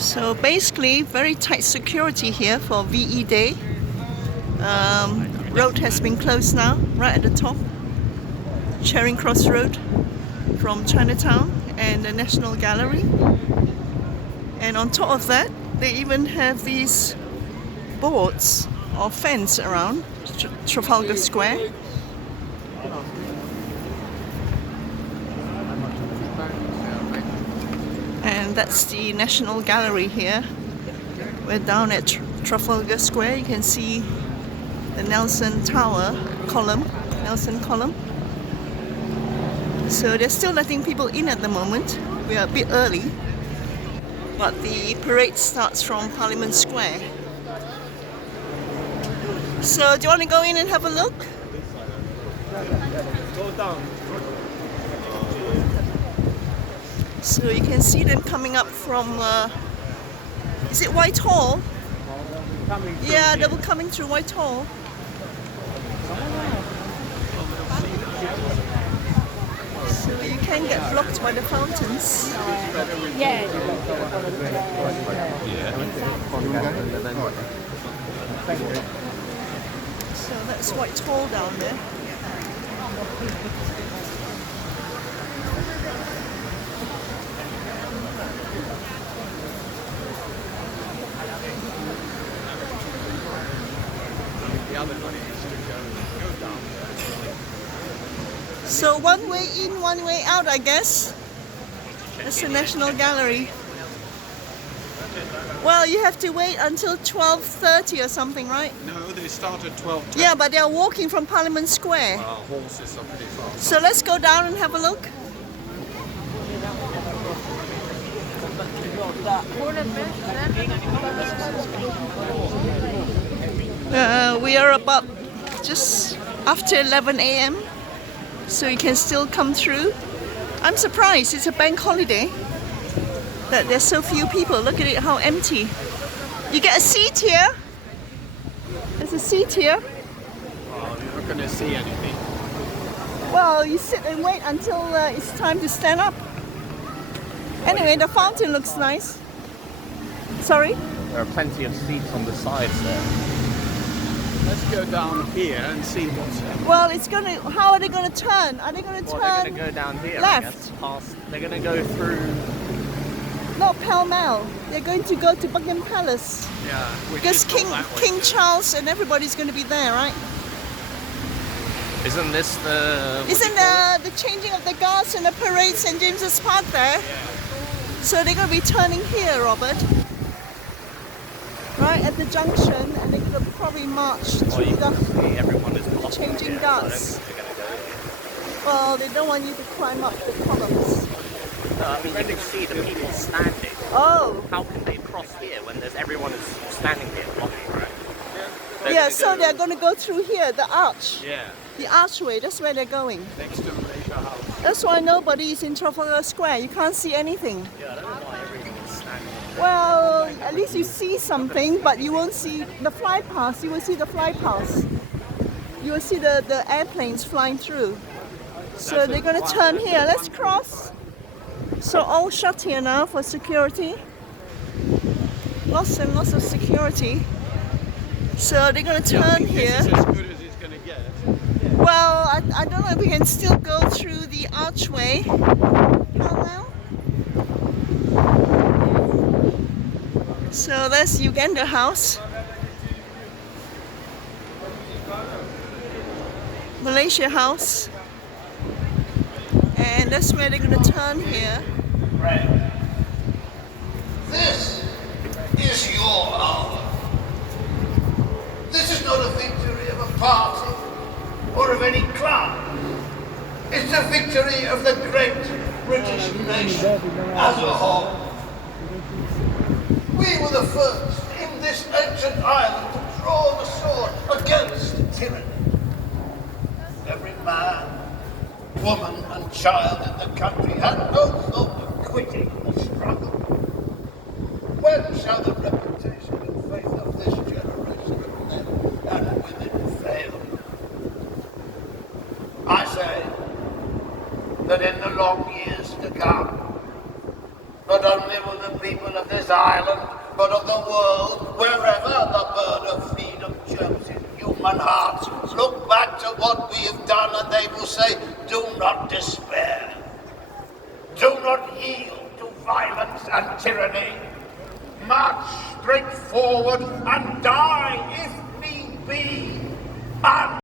So basically, very tight security here for VE Day. Road has been closed now, right at the top. Charing Cross Road from Chinatown and the National Gallery. And on top of that, they even have these boards or fence around Trafalgar Square. And that's the National Gallery here. We're down at Trafalgar Square. You can see the Nelson column. So they're still letting people in at the moment. We are a bit early. But the parade starts from Parliament Square. So do you want to go in and have a look? Go down. So you can see them coming up from, is it Whitehall? Yeah, they were coming through Whitehall. So you can get blocked by the fountains. Yeah. So that's Whitehall down there. So one way in, one way out, I guess. That's the National Gallery. Well, you have to wait until 12:30 or something, right? No, they start at 12:10. Yeah, but they're walking from Parliament Square. Horses are pretty fast. So let's go down and have a look. We are about just after 11 a.m. So you can still come through. I'm surprised, it's a bank holiday, that there's so few people. Look at it, how empty. You get a seat here. There's a seat here. Oh, you're not going to see anything. Well, you sit and wait until it's time to stand up. Anyway, the fountain looks nice. Sorry? There are plenty of seats on the sides there. Let's go down here and see what's happening. Well, it's gonna. How are they gonna turn? Are they gonna turn? They're going to go down here. left? I guess, past. They're going to go through. Not Pall Mall. They're going to go to Buckingham Palace. Yeah, which Because is not that way. King Charles and everybody's going to be there, right? Isn't this the? Isn't the changing of the guards and the parade St James's Park there? Yeah. So they're going to be turning here, Robert. Right at the junction, and they're going to probably march through you can the see everyone is blocking changing here, guards. So I don't think they're going to go. Well, they don't want you to climb up the columns. No, I mean, you can see the people standing. Oh. How can they cross here when there's everyone is standing here blocking, right? Yeah, so they're going to go through here, the arch. Yeah, The archway, that's where they're going. next to the Leisure House. That's why nobody is in Trafalgar Square. You can't see anything. Yeah, I don't know why everyone is standing. Well, at least you see something, but you won't see the fly pass. You will see the fly pass. You will see the airplanes flying through. So they're going to turn here. Let's cross. So all shut here now for security. Lots and lots of security. So they're going to turn here. This is as good as it's going to get. Well, I don't know if we can still go through the archway. Hello? So that's Uganda House. Malaysia House. And that's where they're going to turn here. This is your hour. This is not a victory of a party or of any club. It's a victory of the great British nation as a whole. We were the first in this ancient island to draw the sword against tyranny. Every man, woman and child in the country had no thought of quitting the struggle. When shall the reputation and faith of this generation of men and women fail? I say that in the long years to come, not only will the people of this island hearts look back to what we have done, and they will say, do not despair. Do not yield to violence and tyranny. March straight forward and die if need be.